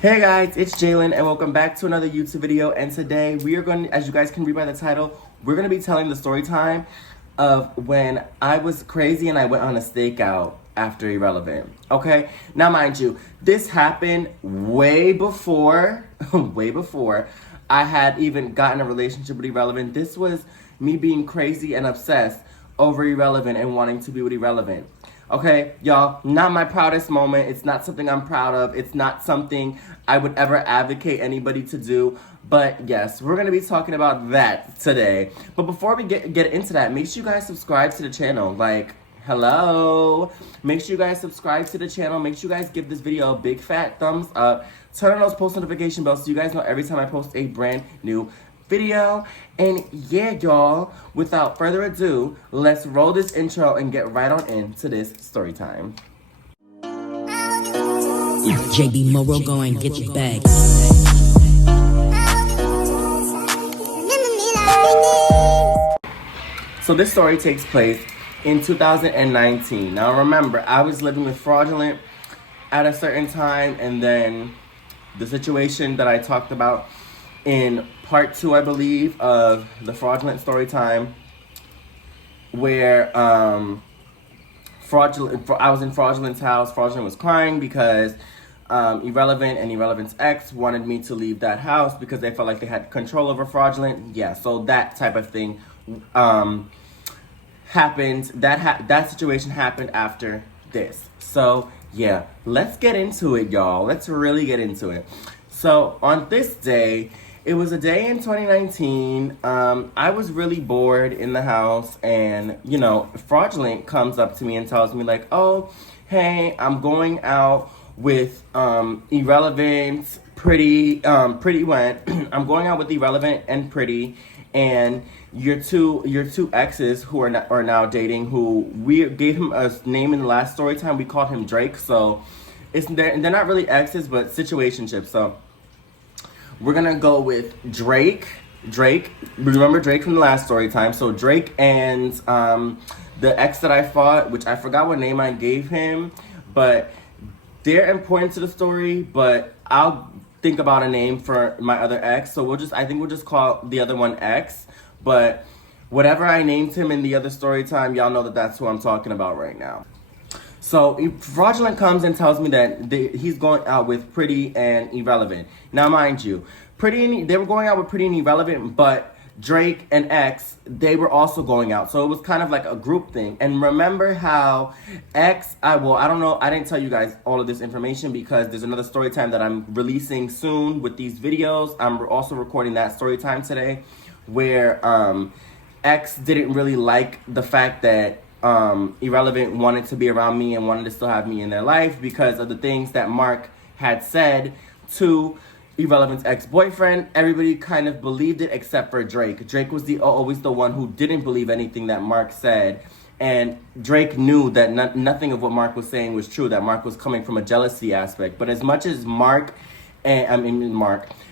Hey guys, it's Jalen and welcome back to another YouTube video. And today we are going to, as you guys can read by the title, we're going to be telling the story time of when I was crazy and I went on a stakeout after Irrelevant. Okay, now mind you, this happened way before, way before I had even gotten a relationship with Irrelevant. This was me being crazy and obsessed over Irrelevant and wanting to be with Irrelevant. Okay, y'all, not my proudest moment. It's not something I'm proud of. It's not something I would ever advocate anybody to do. But yes, we're going to be talking about that today. But before we get into that, make sure you guys subscribe to the channel. Like, hello. Make sure you guys subscribe to the channel. Make sure you guys give this video a big fat thumbs up. Turn on those post notification bells so you guys know every time I post a brand new video. And yeah, y'all, without further ado, let's roll this intro and get right on into this story time. JB Morrow, go and get your bag. So this story takes place in 2019. Now remember, I was living with Fraudulent at a certain time, and then the situation that I talked about in part 2, I believe, of the Fraudulent story time, where I was in Fraudulent's house. Fraudulent was crying because Irrelevant and Irrelevant's ex wanted me to leave that house because they felt like they had control over Fraudulent. Yeah, so that type of thing happened. That situation happened after this. So yeah, let's get into it, y'all. Let's really get into it. So on this day, it was a day in 2019. I was really bored in the house, and you know, Fraudulent comes up to me and tells me like, "Oh, hey, I'm going out with Irrelevant, Pretty went. I'm going out with Irrelevant and Pretty, and your two exes who are now dating. Who we gave him a name in the last story time. We called him Drake. So they're not really exes, but situationships. So." We're gonna go with Drake. Remember Drake from the last story time. So Drake and the ex that I fought, which I forgot what name I gave him, but they're important to the story. But I'll think about a name for my other ex. So I think we'll just call the other one X. But whatever I named him in the other story time, y'all know that that's who I'm talking about right now. So Fraudulent comes and tells me that he's going out with Pretty and Irrelevant. Now, mind you, they were going out with Pretty and Irrelevant, but Drake and X, they were also going out. So it was kind of like a group thing. And remember how X, I don't know, I didn't tell you guys all of this information because there's another story time that I'm releasing soon with these videos. I'm also recording that story time today where X didn't really like the fact that Irrelevant wanted to be around me and wanted to still have me in their life because of the things that Mark had said to Irrelevant's ex-boyfriend. Everybody kind of believed it except for Drake. Drake was always the one who didn't believe anything that Mark said, and Drake knew that nothing of what Mark was saying was true, that Mark was coming from a jealousy aspect. But as much as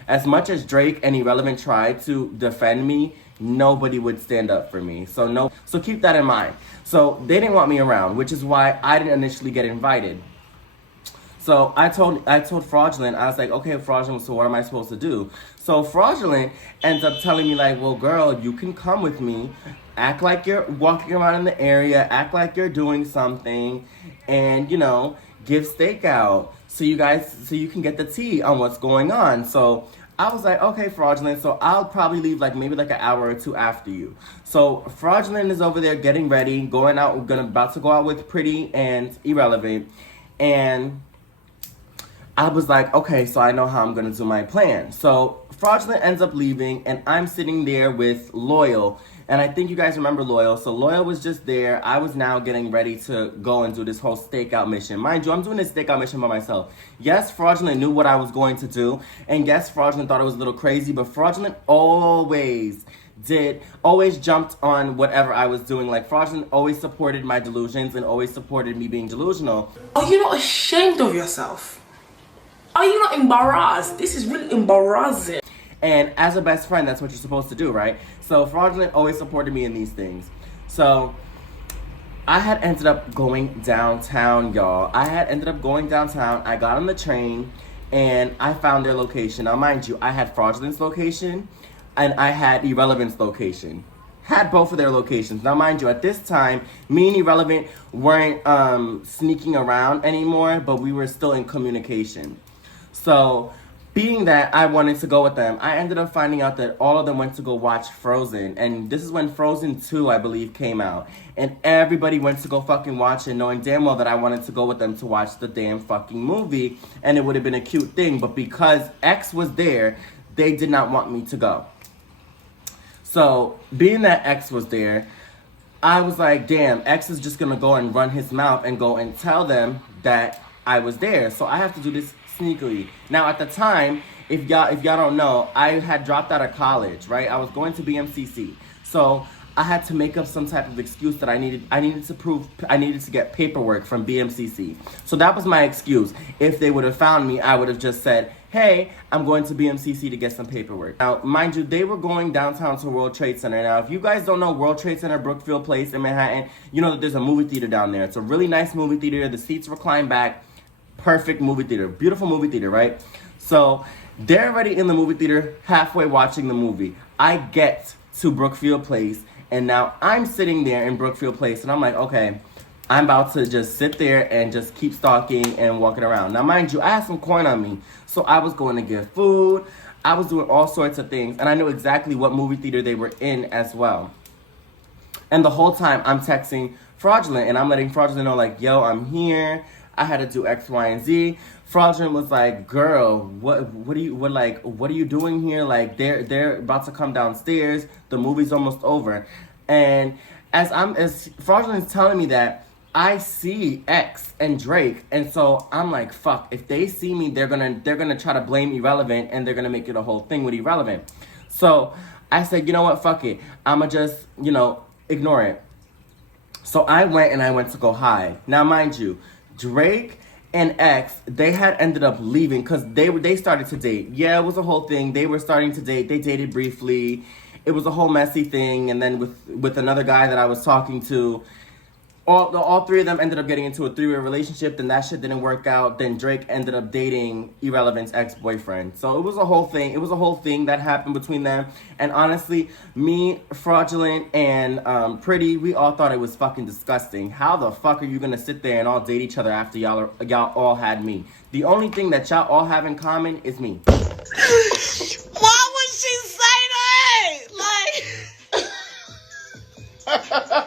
as much as Drake and Irrelevant tried to defend me, nobody would stand up for me. So keep that in mind. So they didn't want me around, which is why I didn't initially get invited. So I told Fraudulent, I was like, okay, Fraudulent, so what am I supposed to do? So Fraudulent ends up telling me like, well, girl, you can come with me, act like you're walking around in the area, act like you're doing something, and you know, give Stakeout so you can get the tea on what's going on. So I was like, okay, Fraudulent, so I'll probably leave maybe an hour or two after you. So Fraudulent is over there getting ready, about to go out with Pretty and Irrelevant, and I was like, okay, so I know how I'm gonna do my plan. So Fraudulent ends up leaving, and I'm sitting there with Loyal. And I think you guys remember Loyal. So Loyal was just there. I was now getting ready to go and do this whole stakeout mission. Mind you, I'm doing this stakeout mission by myself. Yes, Fraudulent knew what I was going to do. And yes, Fraudulent thought it was a little crazy. But Fraudulent always jumped on whatever I was doing. Like, Fraudulent always supported my delusions and always supported me being delusional. Are you not ashamed of yourself? Are you not embarrassed? This is really embarrassing. And as a best friend, that's what you're supposed to do, right? So Fraudulent always supported me in these things. So I had ended up going downtown, y'all. I got on the train, and I found their location. Now, mind you, I had Fraudulent's location and I had Irrelevant's location. Had both of their locations. Now, mind you, at this time, me and Irrelevant weren't sneaking around anymore, but we were still in communication. So, being that I wanted to go with them, I ended up finding out that all of them went to go watch Frozen. And this is when Frozen 2, I believe, came out. And everybody went to go fucking watch it, knowing damn well that I wanted to go with them to watch the damn fucking movie. And it would have been a cute thing. But because X was there, they did not want me to go. So, being that X was there, I was like, damn, X is just gonna go and run his mouth and go and tell them that I was there. So I have to do this sneakily. Now, at the time, if y'all don't know, I had dropped out of college, right? I was going to BMCC. So I had to make up some type of excuse that I needed to get paperwork from BMCC. So that was my excuse. If they would have found me, I would have just said, hey, I'm going to BMCC to get some paperwork. Now, mind you, they were going downtown to World Trade Center. Now, if you guys don't know World Trade Center, Brookfield Place in Manhattan, you know that there's a movie theater down there. It's a really nice movie theater. The seats recline back. Perfect movie theater. Beautiful movie theater, right? So they're already in the movie theater, halfway watching the movie. I get to Brookfield Place, and now I'm sitting there in Brookfield Place, and I'm like, okay, I'm about to just sit there and just keep stalking and walking around. Now, mind you, I had some coin on me, so I was going to get food. I was doing all sorts of things, and I knew exactly what movie theater they were in as well. And the whole time, I'm texting Fraudulent, and I'm letting Fraudulent know, like, yo, I'm here. I had to do X, Y, and Z. Fraudulent was like, girl, what are you doing here? Like, they're about to come downstairs. The movie's almost over. And as Fraudulent's telling me that, I see X and Drake, and so I'm like, fuck, if they see me, they're gonna try to blame Irrelevant, and they're gonna make it a whole thing with Irrelevant. So I said, you know what, fuck it. I'ma just, ignore it. So I went to go hide. Now, mind you, Drake and X, they had ended up leaving because they started to date. Yeah, it was a whole thing. They were starting to date. They dated briefly. It was a whole messy thing. And then with another guy that I was talking to, all three of them ended up getting into a three-way relationship. Then that shit didn't work out. Then Drake ended up dating Irrelevant's ex-boyfriend. So it was a whole thing. It was a whole thing that happened between them. And honestly, me, Fraudulent, and Pretty, we all thought it was fucking disgusting. How the fuck are you gonna sit there and all date each other after y'all all had me? The only thing that y'all all have in common is me. Why would she say that?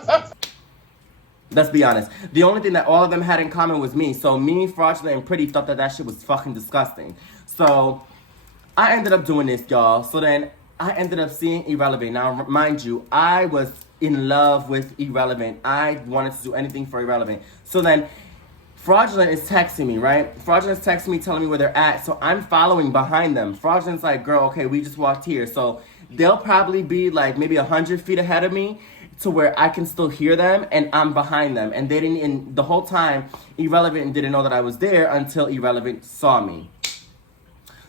Like... Let's be honest. The only thing that all of them had in common was me. So me, Fraudulent, and Pretty thought that shit was fucking disgusting. So I ended up doing this, y'all. So then I ended up seeing Irrelevant. Now, mind you, I was in love with Irrelevant. I wanted to do anything for Irrelevant. So then Fraudulent is texting me, right? Fraudulent's texting me, telling me where they're at. So I'm following behind them. Fraudulent's like, girl, okay, we just walked here. So they'll probably be like maybe 100 feet ahead of me, to where I can still hear them, and I'm behind them. And they didn't, and the whole time, Irrelevant didn't know that I was there until Irrelevant saw me.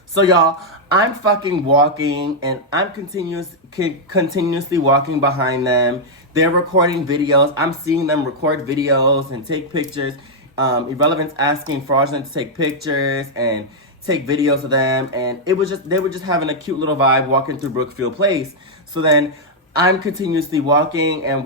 So y'all, I'm fucking walking, and I'm continuously walking behind them. They're recording videos. I'm seeing them record videos and take pictures. Irrelevant's asking Fraudulent to take pictures and take videos of them. And they were just having a cute little vibe walking through Brookfield Place. So then I'm continuously walking, and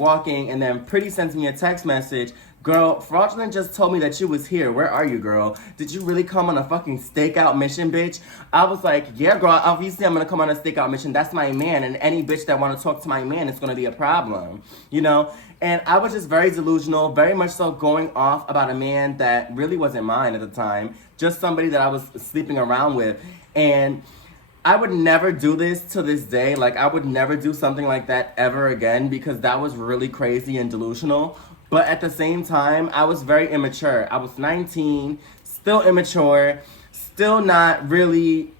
then Pretty sends me a text message. Girl, Fraudulent just told me that you was here. Where are you, girl? Did you really come on a fucking stakeout mission, bitch? I was like, yeah, girl, obviously I'm gonna come on a stakeout mission. That's my man, and any bitch that wanna talk to my man is gonna be a problem, And I was just very delusional, very much so going off about a man that really wasn't mine at the time. Just somebody that I was sleeping around with. And I would never do this to this day. Like, I would never do something like that ever again, because that was really crazy and delusional. But at the same time, I was very immature. I was 19, still immature, still not really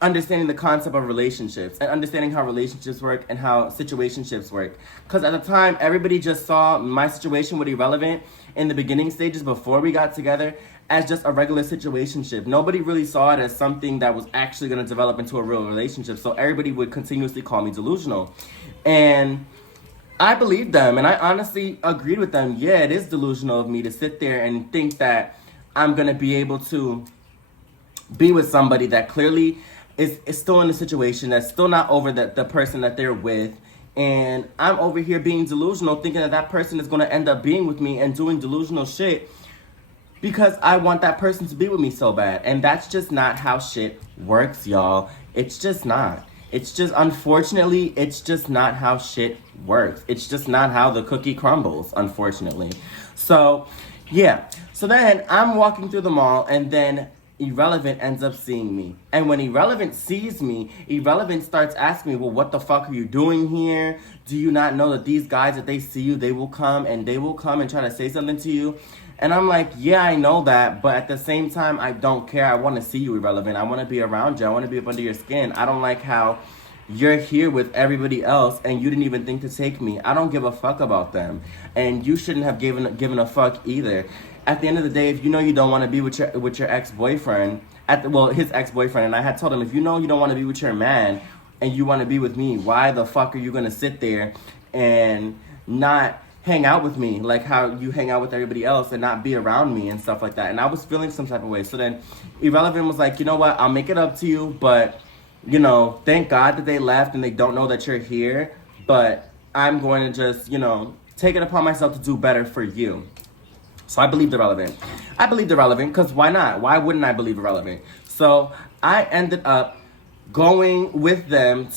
understanding the concept of relationships and understanding how relationships work and how situationships work. Because at the time, everybody just saw my situation with Irrelevant in the beginning stages before we got together as just a regular situationship. Nobody really saw it as something that was actually going to develop into a real relationship. So everybody would continuously call me delusional. And I believed them, and I honestly agreed with them. Yeah, it is delusional of me to sit there and think that I'm going to be able to be with somebody that clearly is still in a situation that's still not over the person that they're with. And I'm over here being delusional, thinking that person is going to end up being with me and doing delusional shit because I want that person to be with me so bad. And that's just not how shit works, y'all. It's just not. It's just, unfortunately, it's just not how shit works. It's just not how the cookie crumbles, unfortunately. So, yeah. So then I'm walking through the mall, and then Irrelevant ends up seeing me. And when Irrelevant sees me, Irrelevant starts asking me, well, what the fuck are you doing here? Do you not know that these guys, if they see you, they will come and try to say something to you? And I'm like, yeah, I know that, but at the same time, I don't care. I want to see you, Irrelevant. I want to be around you. I want to be up under your skin. I don't like how you're here with everybody else and you didn't even think to take me. I don't give a fuck about them. And you shouldn't have given a fuck either. At the end of the day, if you know you don't want to be with your ex-boyfriend, his ex-boyfriend, and I had told him, if you know you don't want to be with your man and you want to be with me, why the fuck are you going to sit there and not hang out with me like how you hang out with everybody else and not be around me and stuff like that? And I was feeling some type of way. So then Irrelevant was like, you know what, I'll make it up to you, but, you know, thank God that they left and they don't know that you're here, but I'm going to just, you know, take it upon myself to do better for you. So I believed Irrelevant. I believed Irrelevant because why not? Why wouldn't I believe Irrelevant? So I ended up going with them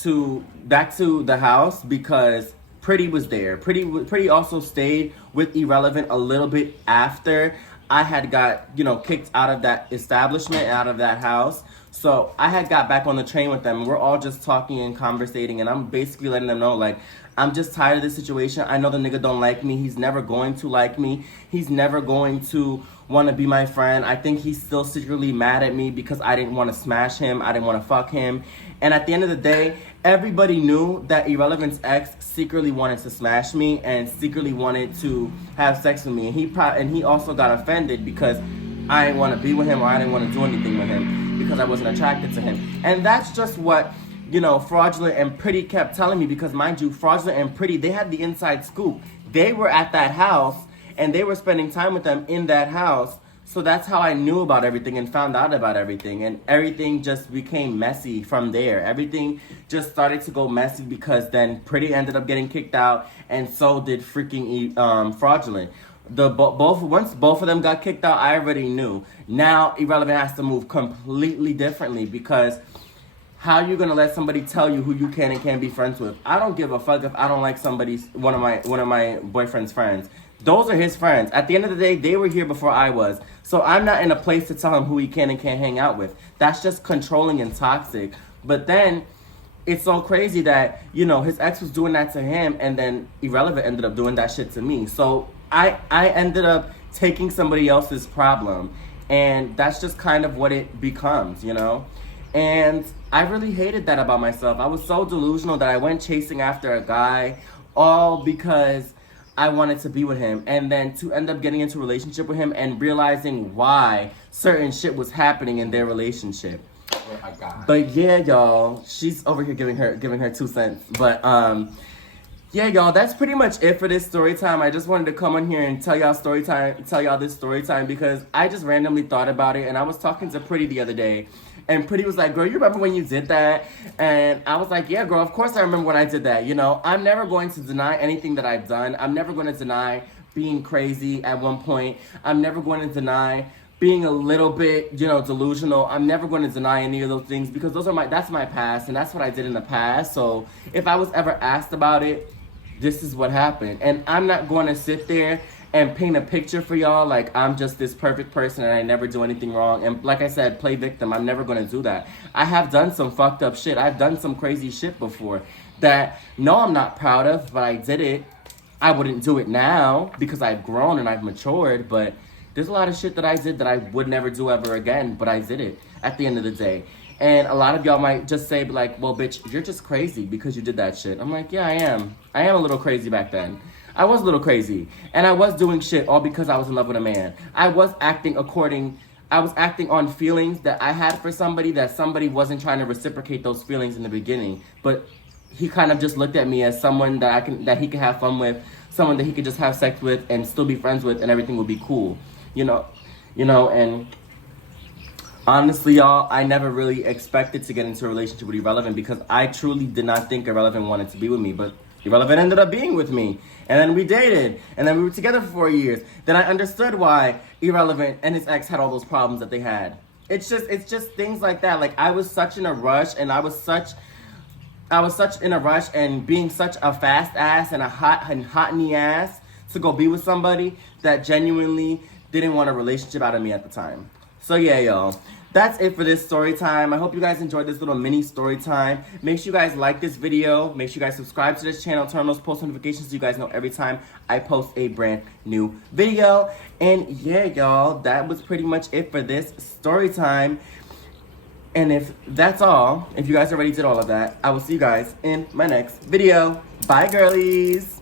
back to the house because Pretty was there. Pretty also stayed with Irrelevant a little bit after I had got, you know, kicked out of that establishment, out of that house. So I had got back on the train with them. We're all just talking and conversating, and I'm basically letting them know, like, I'm just tired of this situation. I know the nigga don't like me. He's never going to like me. He's never going to want to be my friend. I think he's still secretly mad at me because I didn't want to smash him. I didn't want to fuck him. And at the end of the day, everybody knew that Irrelevant's ex secretly wanted to smash me and secretly wanted to have sex with me. And he also got offended because I didn't want to be with him or I didn't want to do anything with him because I wasn't attracted to him. And that's just what, you know, Fraudulent and Pretty kept telling me because, mind you, Fraudulent and Pretty, they had the inside scoop. They were at that house and they were spending time with them in that house. So that's how I knew about everything and found out about everything. And everything just became messy from there. Everything just started to go messy because then Pretty ended up getting kicked out and so did freaking Fraudulent. Once both of them got kicked out, I already knew. Now Irrelevant has to move completely differently because how are you gonna let somebody tell you who you can and can't be friends with? I don't give a fuck if I don't like one of my boyfriend's friends. Those are his friends. At the end of the day, they were here before I was. So I'm not in a place to tell him who he can and can't hang out with. That's just controlling and toxic. But then it's so crazy that, you know, his ex was doing that to him and then Irrelevant ended up doing that shit to me. So I ended up taking somebody else's problem. And that's just kind of what it becomes, you know? And I really hated that about myself. I was so delusional that I went chasing after a guy all because I wanted to be with him, and then to end up getting into a relationship with him and realizing why certain shit was happening in their relationship. Oh my God. But yeah, y'all, she's over here giving her 2 cents. But yeah, y'all, that's pretty much it for this story time. I just wanted to come on here and tell y'all this story time because I just randomly thought about it, and I was talking to Pretty the other day. And Pretty was like, girl, you remember when you did that? And I was like, yeah, girl, of course I remember when I did that. You know, I'm never going to deny anything that I've done. I'm never going to deny being crazy at one point. I'm never going to deny being a little bit, you know, delusional. I'm never going to deny any of those things because that's my past and that's what I did in the past. So if I was ever asked about it, this is what happened. And I'm not going to sit there and paint a picture for y'all like I'm just this perfect person and I never do anything wrong. And like I said, play victim. I'm never going to do that. I have done some fucked up shit. I've done some crazy shit before that, no, I'm not proud of, but I did it. I wouldn't do it now because I've grown and I've matured, but there's a lot of shit that I did that I would never do ever again, but I did it at the end of the day. And a lot of y'all might just say, like, well, bitch, you're just crazy because you did that shit. I'm like, yeah, I am. I am a little crazy back then. I was a little crazy. And I was doing shit all because I was in love with a man. I was acting on feelings that I had for somebody that somebody wasn't trying to reciprocate those feelings in the beginning. But he kind of just looked at me as someone that he could have fun with, someone that he could just have sex with and still be friends with and everything would be cool. You know, and Honestly, y'all, I never really expected to get into a relationship with Irrelevant because I truly did not think Irrelevant wanted to be with me, but Irrelevant ended up being with me. And then we dated, and then we were together for 4 years. Then I understood why Irrelevant and his ex had all those problems that they had. It's just things like that. Like, I was such in a rush, and I was such in a rush and being such a fast ass and a hot in the ass to go be with somebody that genuinely didn't want a relationship out of me at the time. So yeah, y'all. That's it for this story time. I hope you guys enjoyed this little mini story time. Make sure you guys like this video. Make sure you guys subscribe to this channel. Turn on those post notifications so you guys know every time I post a brand new video. And yeah, y'all, that was pretty much it for this story time. And if that's all, if you guys already did all of that, I will see you guys in my next video. Bye, girlies.